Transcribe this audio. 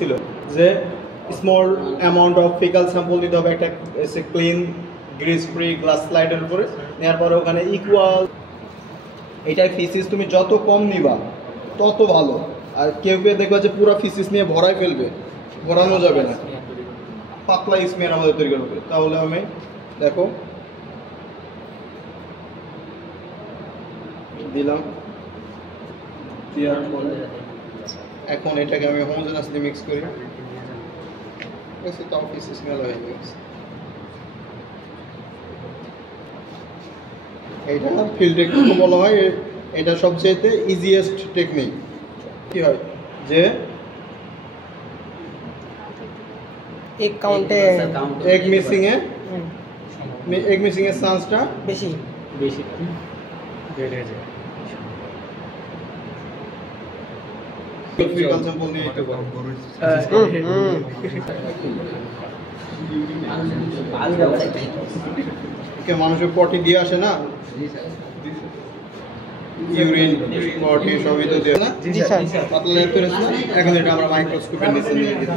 ছিল যে small amount of faecal sample নিতে হবে একটা ক্লিন গ্রিস ফ্রি গ্লাস স্লাইডের উপরে নেওয়ার পরে ওখানে ইকুয়াল এটাই ফিসিস তুমি যত কম নিবা তত ভালো। আর কেউ কেউ দেখবা যে পুরো ফিসিস নিয়ে ভরাই ফেলবে, ভরানো যাবে না, পাতলা স্মেয়ার আমাদের তৈরি করবে। তাহলে আমি দেখো দিলাম, এখন এটাকে আমি হোমোজেনাসলি মিক্স করি। তাও ফিস স্মেল হয়ে গেছে। এটা ফিল্ড টেকনিক বলা হয়, এটা সবচেয়ে ইজিয়েস্ট টেকনিক। কি হয় যে এক কাউন্টে এগ মিসিং এর চান্সটা বেশি বেড়ে যায়। ফিকাল স্যাম্পল নিয়ে এটা করব। মানুষের পটি দিয়ে আসে না, ইউরিন পটি সবই তো দিয়ে না, পাতলা লেয়ার তৈরি হচ্ছে না। এখন এটা আমরা মাইক্রোস্কোপের নিচে নিয়ে দিই।